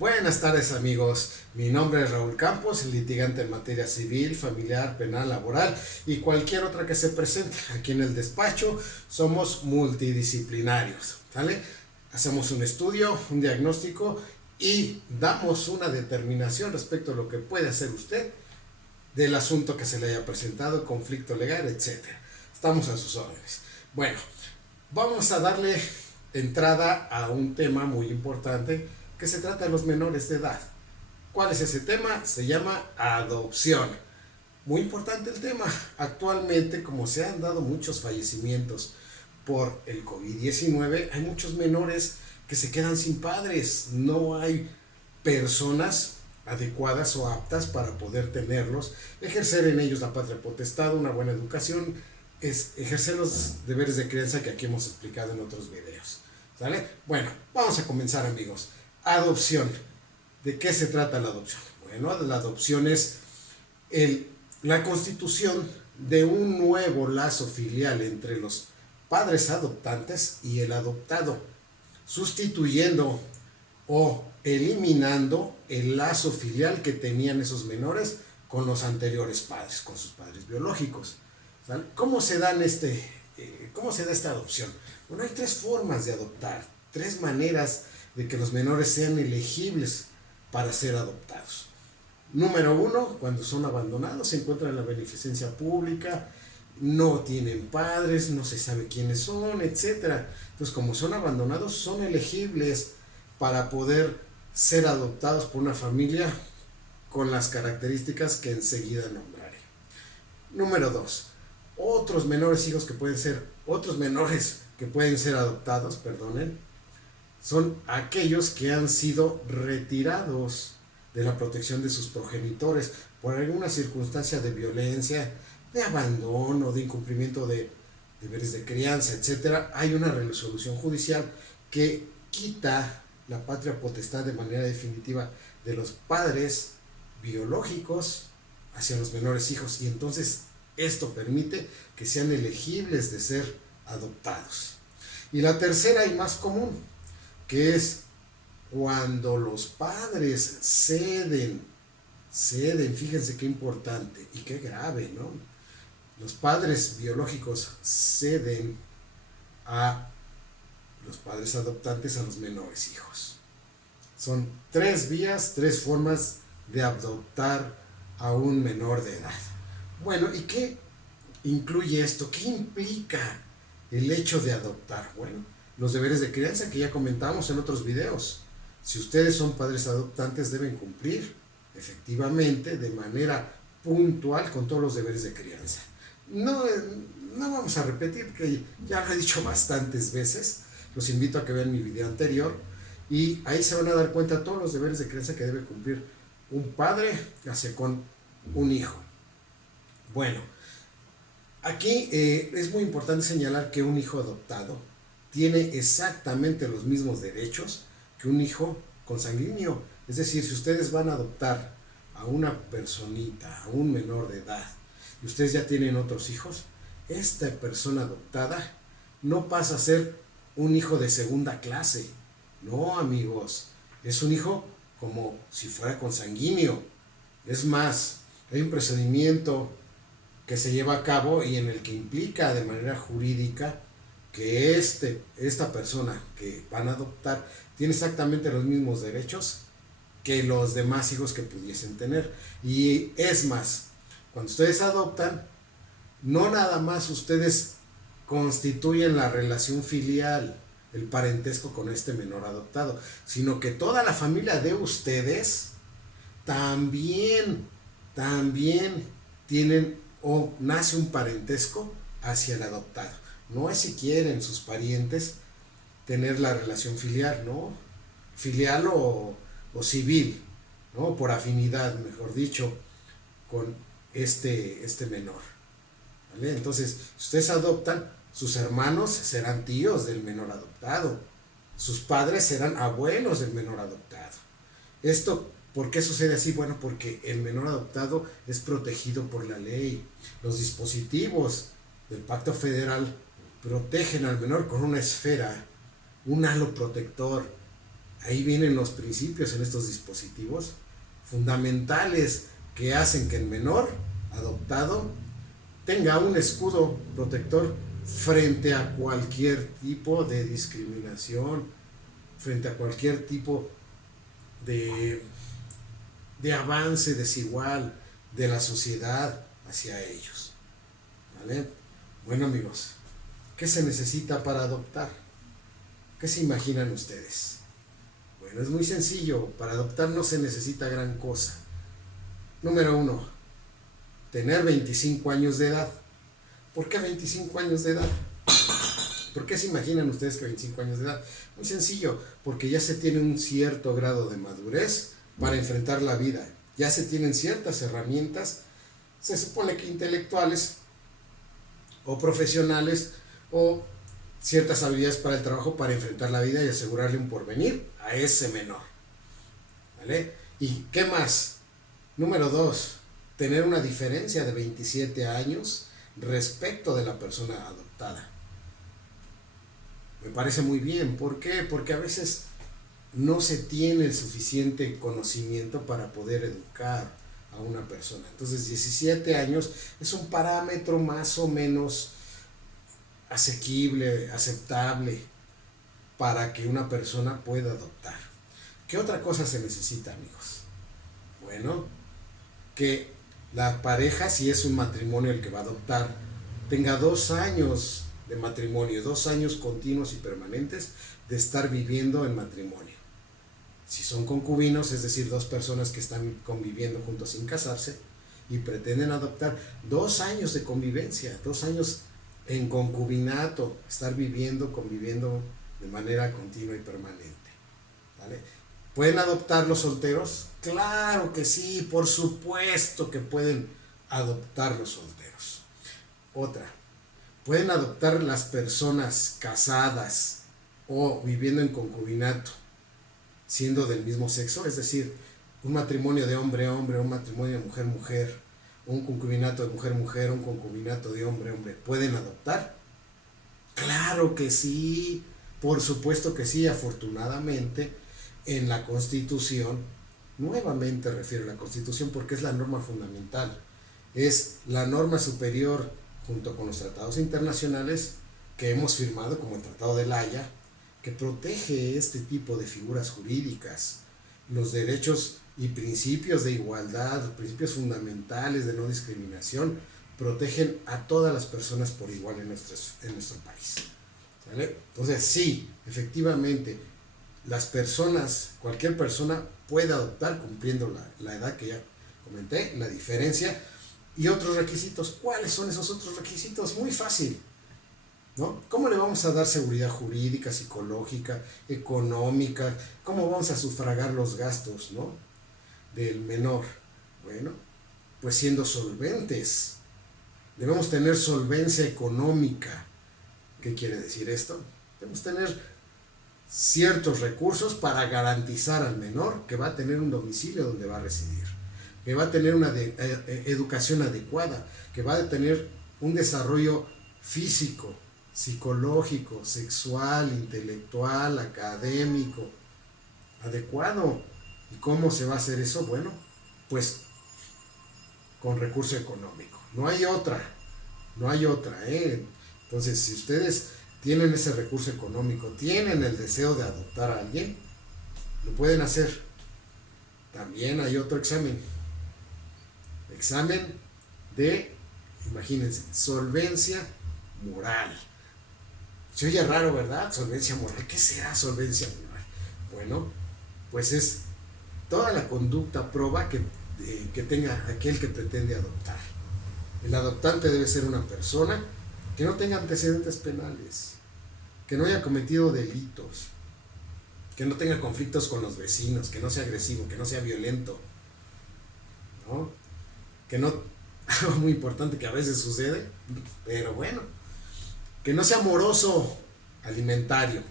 Buenas tardes amigos, mi nombre es Raúl Campos, litigante en materia civil, familiar, penal, laboral y cualquier otra que se presente. Aquí en el despacho somos multidisciplinarios, ¿sale? Hacemos un estudio, un diagnóstico y damos una determinación respecto a lo que puede hacer usted del asunto que se le haya presentado, conflicto legal, etcétera. Estamos a sus órdenes. Bueno, vamos a darle entrada a un tema muy importante que se trata de los menores de edad. ¿Cuál es ese tema? Se llama adopción. Muy importante el tema. Actualmente, como se han dado muchos fallecimientos por el COVID-19, hay muchos menores que se quedan sin padres. No hay personas adecuadas o aptas para poder tenerlos, ejercer en ellos la patria potestad, una buena educación, es ejercer los deberes de crianza que aquí hemos explicado en otros videos. ¿Sale? Bueno, vamos a comenzar amigos. Adopción. ¿De qué se trata la adopción? Bueno, la adopción es la constitución de un nuevo lazo filial entre los padres adoptantes y el adoptado, sustituyendo o eliminando el lazo filial que tenían esos menores con los anteriores padres, con sus padres biológicos. ¿Sale? ¿Cómo se da esta adopción? Bueno, hay tres formas de adoptar, tres maneras de que los menores sean elegibles para ser adoptados. Número uno, cuando son abandonados, se encuentran en la beneficencia pública, no tienen padres, no se sabe quiénes son, etc. Entonces, como son abandonados, son elegibles para poder ser adoptados por una familia con las características que enseguida nombraré. Número dos, otros menores que pueden ser adoptados, son aquellos que han sido retirados de la protección de sus progenitores por alguna circunstancia de violencia, de abandono, de incumplimiento de deberes de crianza, etc. Hay una resolución judicial que quita la patria potestad de manera definitiva de los padres biológicos hacia los menores hijos, y entonces esto permite que sean elegibles de ser adoptados. Y la tercera y más común, que es cuando los padres ceden, fíjense qué importante y qué grave, ¿no? Los padres biológicos ceden a los padres adoptantes a los menores hijos. Son tres vías, tres formas de adoptar a un menor de edad. Bueno, ¿y qué incluye esto? ¿Qué implica el hecho de adoptar? Bueno, los deberes de crianza que ya comentamos en otros videos. Si ustedes son padres adoptantes, deben cumplir efectivamente de manera puntual con todos los deberes de crianza. No vamos a repetir, que ya lo he dicho bastantes veces. Los invito a que vean mi video anterior y ahí se van a dar cuenta de todos los deberes de crianza que debe cumplir un padre hacia con un hijo. Bueno, aquí es muy importante señalar que un hijo adoptado tiene exactamente los mismos derechos que un hijo consanguíneo. Es decir, si ustedes van a adoptar a una personita, a un menor de edad, y ustedes ya tienen otros hijos, esta persona adoptada no pasa a ser un hijo de segunda clase. No, amigos, es un hijo como si fuera consanguíneo. Es más, hay un procedimiento que se lleva a cabo y en el que implica de manera jurídica que esta persona que van a adoptar tiene exactamente los mismos derechos que los demás hijos que pudiesen tener. Y es más, cuando ustedes adoptan, no nada más ustedes constituyen la relación filial, el parentesco con este menor adoptado, sino que toda la familia de ustedes también tienen o nace un parentesco hacia el adoptado. No es si quieren sus parientes tener la relación filial, ¿no? Filial o civil, ¿no? Por afinidad, mejor dicho, con este menor. ¿Vale? Entonces, si ustedes adoptan, sus hermanos serán tíos del menor adoptado. Sus padres serán abuelos del menor adoptado. Esto, ¿por qué sucede así? Bueno, porque el menor adoptado es protegido por la ley. Los dispositivos del Pacto Federal protegen al menor con una esfera, un halo protector Ahí vienen los principios en estos dispositivos fundamentales que hacen que el menor adoptado tenga un escudo protector frente a cualquier tipo de discriminación, frente a cualquier tipo de avance desigual de la sociedad hacia ellos. ¿Vale? Bueno, amigos, ¿qué se necesita para adoptar? ¿Qué se imaginan ustedes? Bueno, es muy sencillo. Para adoptar no se necesita gran cosa. Número 1, tener 25 años de edad. ¿Por qué 25 años de edad? ¿Por qué se imaginan ustedes que 25 años de edad? Muy sencillo, porque ya se tiene un cierto grado de madurez para enfrentar la vida. Ya se tienen ciertas herramientas, se supone que intelectuales o profesionales, o ciertas habilidades para el trabajo para enfrentar la vida y asegurarle un porvenir a ese menor. ¿Vale? ¿Y qué más? Número 2, tener una diferencia de 27 años respecto de la persona adoptada. Me parece muy bien. ¿Por qué? Porque a veces no se tiene el suficiente conocimiento para poder educar a una persona. Entonces 17 años es un parámetro más o menos asequible, aceptable para que una persona pueda adoptar. ¿Qué otra cosa se necesita, amigos? Bueno, que la pareja, si es un matrimonio el que va a adoptar, tenga 2 años de matrimonio, 2 años continuos y permanentes de estar viviendo en matrimonio. Si son concubinos, es decir, 2 personas que están conviviendo juntos sin casarse y pretenden adoptar, 2 años de convivencia, 2 años en concubinato, estar viviendo, conviviendo de manera continua y permanente. ¿Vale? ¿Pueden adoptar los solteros? Claro que sí, por supuesto que pueden adoptar los solteros. Otra, ¿pueden adoptar las personas casadas o viviendo en concubinato siendo del mismo sexo? Es decir, un matrimonio de hombre-hombre, un matrimonio de mujer-mujer, un concubinato de mujer-mujer, un concubinato de hombre-hombre, ¿pueden adoptar? Claro que sí, por supuesto que sí. Afortunadamente en la Constitución, nuevamente refiero a la Constitución porque es la norma fundamental, es la norma superior junto con los tratados internacionales que hemos firmado, como el Tratado de La Haya, que protege este tipo de figuras jurídicas, los derechos y principios de igualdad, los principios fundamentales de no discriminación, protegen a todas las personas por igual en nuestro país. ¿Vale? Entonces sí, efectivamente, las personas, cualquier persona puede adoptar cumpliendo la edad que ya comenté, la diferencia y otros requisitos. ¿Cuáles son esos otros requisitos? Muy fácil, ¿no? ¿Cómo le vamos a dar seguridad jurídica, psicológica, económica? ¿Cómo vamos a sufragar los gastos, ¿no?, del menor? Bueno, pues siendo solventes. Debemos tener solvencia económica. ¿Qué quiere decir esto? Debemos tener ciertos recursos para garantizar al menor que va a tener un domicilio donde va a residir, que va a tener una educación adecuada, que va a tener un desarrollo físico, psicológico, sexual, intelectual, académico, adecuado. ¿Y cómo se va a hacer eso? Bueno, pues con recurso económico. No hay otra, ¿eh? Entonces, si ustedes tienen ese recurso económico, tienen el deseo de adoptar a alguien, lo pueden hacer. También hay otro examen de, imagínense, solvencia moral. Se oye raro, ¿verdad? Solvencia moral. ¿Qué será solvencia moral? Bueno, pues es toda la conducta proba que tenga aquel que pretende adoptar. El adoptante debe ser una persona que no tenga antecedentes penales, que no haya cometido delitos, que no tenga conflictos con los vecinos, que no sea agresivo, que no sea violento, ¿no? Que no, algo muy importante que a veces sucede, pero bueno, que no sea moroso alimentario.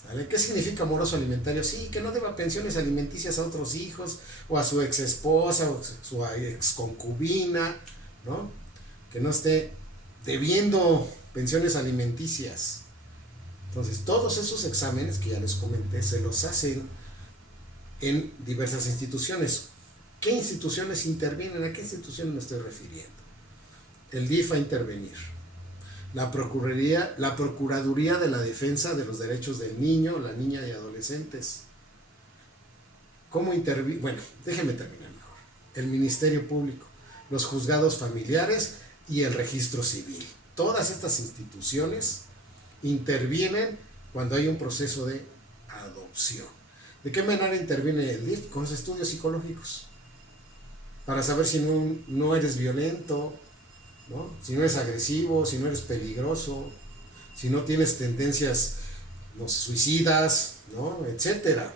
¿Sale? ¿Qué significa moroso alimentario? Sí, que no deba pensiones alimenticias a otros hijos, o a su ex esposa, o su ex concubina, ¿no? Que no esté debiendo pensiones alimenticias, Entonces, todos esos exámenes que ya les comenté se los hacen en diversas instituciones. ¿Qué instituciones intervienen? ¿A qué instituciones me estoy refiriendo? El DIF va a intervenir. La Procuraduría de la Defensa de los Derechos del Niño, la Niña y Adolescentes. ¿Cómo interviene? Bueno, déjenme terminar mejor. El Ministerio Público, los juzgados familiares y el registro civil. Todas estas instituciones intervienen cuando hay un proceso de adopción. ¿De qué manera interviene el DIF? Con los estudios psicológicos. Para saber si no eres violento, ¿no? Si no eres agresivo, si no eres peligroso, si no tienes tendencias, no sé, suicidas, ¿no? Etcétera.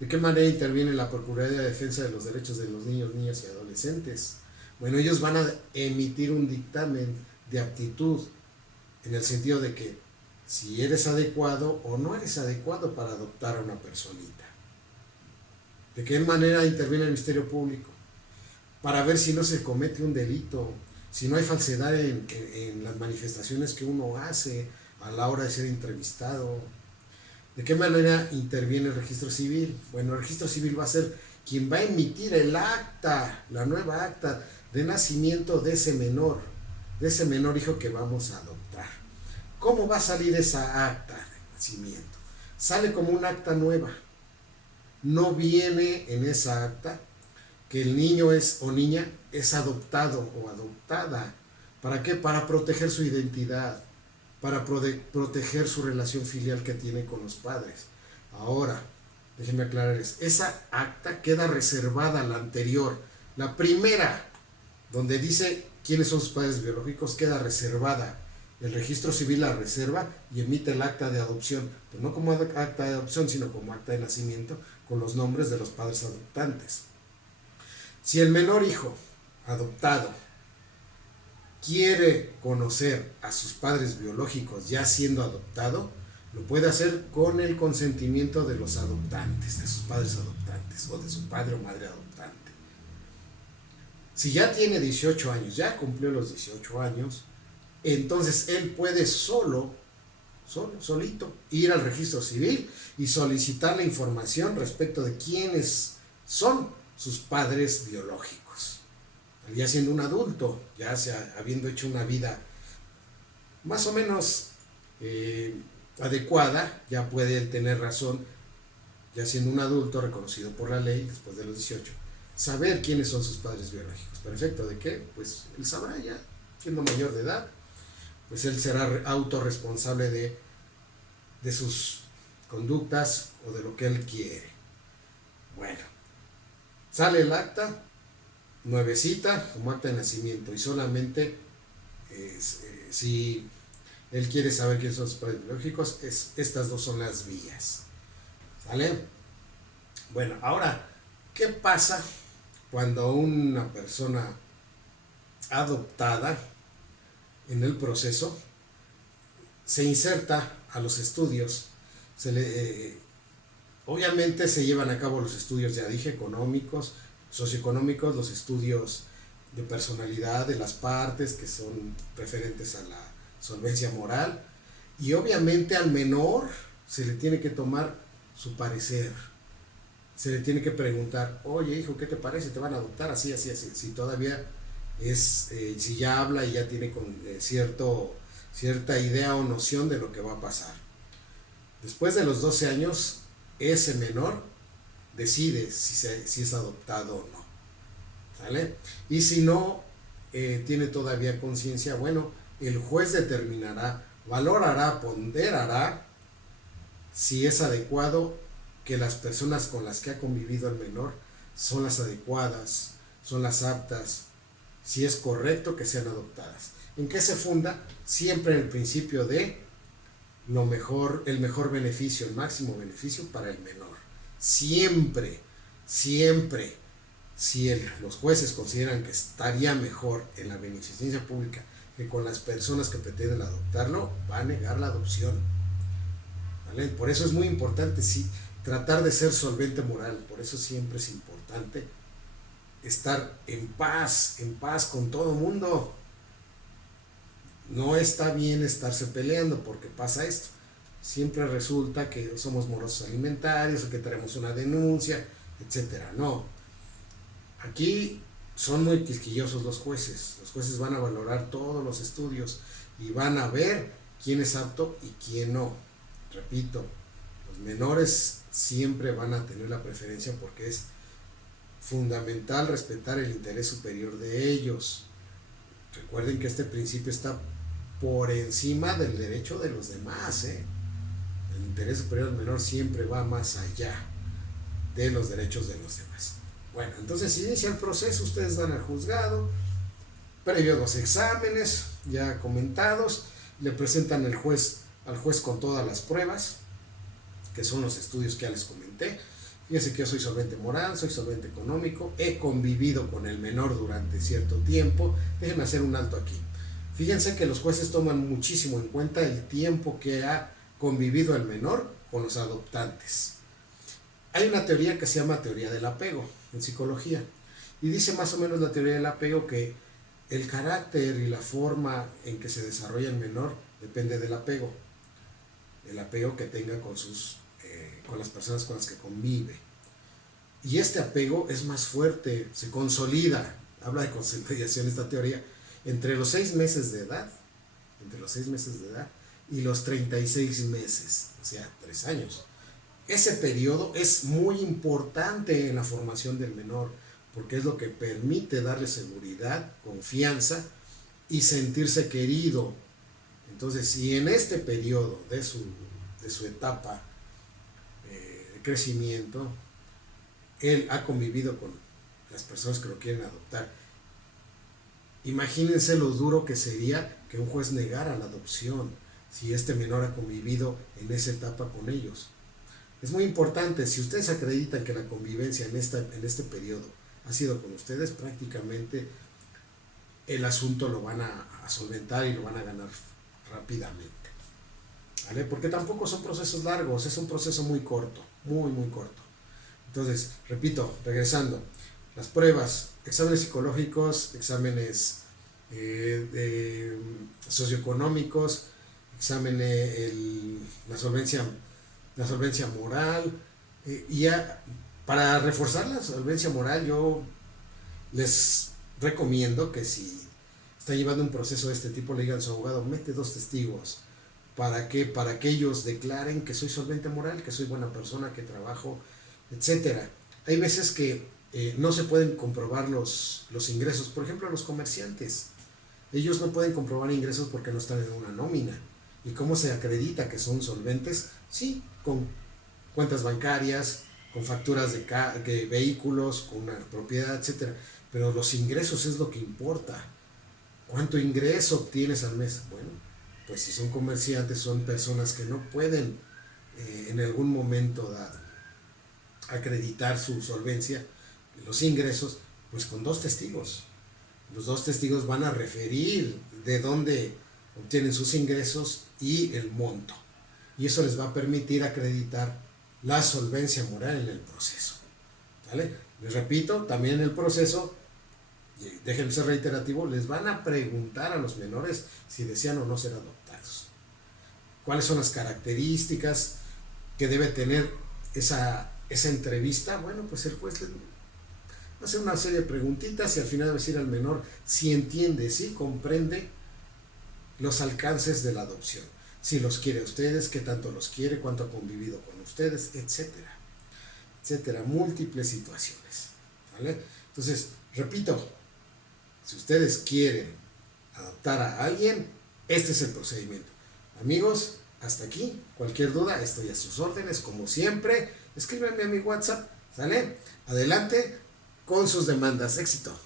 ¿De qué manera interviene la Procuraduría de Defensa de los Derechos de los Niños, Niñas y Adolescentes? Bueno, ellos van a emitir un dictamen de aptitud en el sentido de que si eres adecuado o no eres adecuado para adoptar a una personita. ¿De qué manera interviene el Ministerio Público? Para ver si no se comete un delito, si no hay falsedad en las manifestaciones que uno hace a la hora de ser entrevistado. ¿De qué manera interviene el registro civil? Bueno, el registro civil va a ser quien va a emitir el acta, la nueva acta de nacimiento de ese menor hijo que vamos a adoptar. ¿Cómo va a salir esa acta de nacimiento? Sale como un acta nueva. No viene en esa acta que el niño o niña es adoptado o adoptada. ¿Para qué? Para proteger su identidad, para proteger su relación filial que tiene con los padres. Ahora, déjenme aclararles, esa acta queda reservada a la anterior. La primera, donde dice quiénes son sus padres biológicos, queda reservada. El registro civil la reserva y emite el acta de adopción, pero no como acta de adopción, sino como acta de nacimiento con los nombres de los padres adoptantes. Si el menor hijo adoptado quiere conocer a sus padres biológicos ya siendo adoptado, lo puede hacer con el consentimiento de los adoptantes, de sus padres adoptantes o de su padre o madre adoptante. Si ya tiene 18 años, ya cumplió los 18 años, entonces él puede solito, ir al registro civil y solicitar la información respecto de quiénes son sus padres biológicos. Ya siendo un adulto, ya habiendo hecho una vida más o menos adecuada, ya puede él tener razón, ya siendo un adulto reconocido por la ley después de los 18, saber quiénes son sus padres biológicos. ¿Para efecto de qué? Pues él sabrá ya, siendo mayor de edad, pues él será autorresponsable de sus conductas o de lo que él quiere. Bueno, sale el acta, nuevecita, como acta de nacimiento, y solamente si él quiere saber quiénes son sus padres biológicos, estas dos son las vías. ¿Sale? Bueno, ahora, ¿qué pasa cuando una persona adoptada en el proceso se inserta a los estudios? Obviamente se llevan a cabo los estudios, ya dije, económicos, socioeconómicos, los estudios de personalidad de las partes que son referentes a la solvencia moral, y obviamente al menor se le tiene que tomar su parecer, se le tiene que preguntar: oye hijo, ¿qué te parece? ¿Te van a adoptar? Así, si todavía si ya habla y ya tiene cierta idea o noción de lo que va a pasar. Después de los 12 años, ese menor decide si es adoptado o no. ¿Sale? Y si no tiene todavía conciencia, bueno, el juez determinará, valorará, ponderará si es adecuado que las personas con las que ha convivido el menor son las adecuadas, son las aptas, si es correcto que sean adoptadas. ¿En qué se funda? Siempre en el principio de el mejor beneficio, el máximo beneficio para el menor. Siempre, si los jueces consideran que estaría mejor en la beneficencia pública que con las personas que pretenden adoptarlo, va a negar la adopción. ¿Vale? Por eso es muy importante tratar de ser solvente moral. Por eso siempre es importante estar en paz con todo mundo. No está bien estarse peleando porque pasa esto. siempre resulta que somos morosos alimentarios o que tenemos una denuncia, etcétera. No, aquí son muy quisquillosos los jueces. Los jueces van a valorar todos los estudios y van a ver quién es apto y quién no. Repito, los menores siempre van a tener la preferencia porque es fundamental respetar el interés superior de ellos. Recuerden que este principio está por encima del derecho de los demás, ¿eh? El interés superior del menor siempre va más allá de los derechos de los demás. Bueno, entonces inicia el proceso, ustedes van al juzgado, previo a los exámenes ya comentados, le presentan al juez con todas las pruebas, que son los estudios que ya les comenté. Fíjense que yo soy solvente moral, soy solvente económico, he convivido con el menor durante cierto tiempo. Déjenme hacer un alto aquí. Fíjense que los jueces toman muchísimo en cuenta el tiempo que ha convivido el menor con los adoptantes. Hay una teoría que se llama teoría del apego en psicología y dice más o menos la teoría del apego que el carácter y la forma en que se desarrolla el menor depende del apego, el apego que tenga con las personas con las que convive. Y este apego es más fuerte, se consolida, habla de consolidación esta teoría, entre los 6 meses de edad y los 36 meses, o sea, 3 años. Ese periodo es muy importante en la formación del menor, porque es lo que permite darle seguridad, confianza y sentirse querido. Entonces, si en este periodo de su etapa de crecimiento, él ha convivido con las personas que lo quieren adoptar, imagínense lo duro que sería que un juez negara la adopción si este menor ha convivido en esa etapa con ellos. Es muy importante, si ustedes acreditan que la convivencia en este periodo ha sido con ustedes, prácticamente el asunto lo van a solventar y lo van a ganar rápidamente, ¿vale? Porque tampoco son procesos largos, es un proceso muy corto, muy corto. Entonces, repito, regresando, las pruebas, exámenes psicológicos, exámenes socioeconómicos, la solvencia moral, y ya para reforzar la solvencia moral yo les recomiendo que si están llevando un proceso de este tipo le digan a su abogado, mete 2 testigos. ¿Para qué? Para que ellos declaren que soy solvente moral, que soy buena persona, que trabajo, etcétera. Hay veces que no se pueden comprobar los ingresos. Por ejemplo, los comerciantes, ellos no pueden comprobar ingresos porque no están en una nómina. ¿Y cómo se acredita que son solventes? Sí, con cuentas bancarias, con facturas de vehículos, con una propiedad, etcétera. Pero los ingresos es lo que importa. ¿Cuánto ingreso obtienes al mes? Bueno, pues si son comerciantes, son personas que no pueden en algún momento dado acreditar su solvencia, los ingresos, pues con 2 testigos. Los 2 testigos van a referir de dónde obtienen sus ingresos y el monto. Y eso les va a permitir acreditar la solvencia moral en el proceso, ¿vale? Les repito, también en el proceso, déjenme ser reiterativo, les van a preguntar a los menores si desean o no ser adoptados. ¿Cuáles son las características que debe tener esa entrevista? Bueno, pues el juez les va a hacer una serie de preguntitas y al final va a decir al menor si entiende, si comprende los alcances de la adopción, si los quiere a ustedes, qué tanto los quiere, cuánto ha convivido con ustedes, etcétera, etcétera, múltiples situaciones, ¿vale? Entonces, repito, si ustedes quieren adoptar a alguien, este es el procedimiento. Amigos, hasta aquí, cualquier duda, estoy a sus órdenes, como siempre, escríbanme a mi WhatsApp, ¿sale? Adelante con sus demandas, éxito.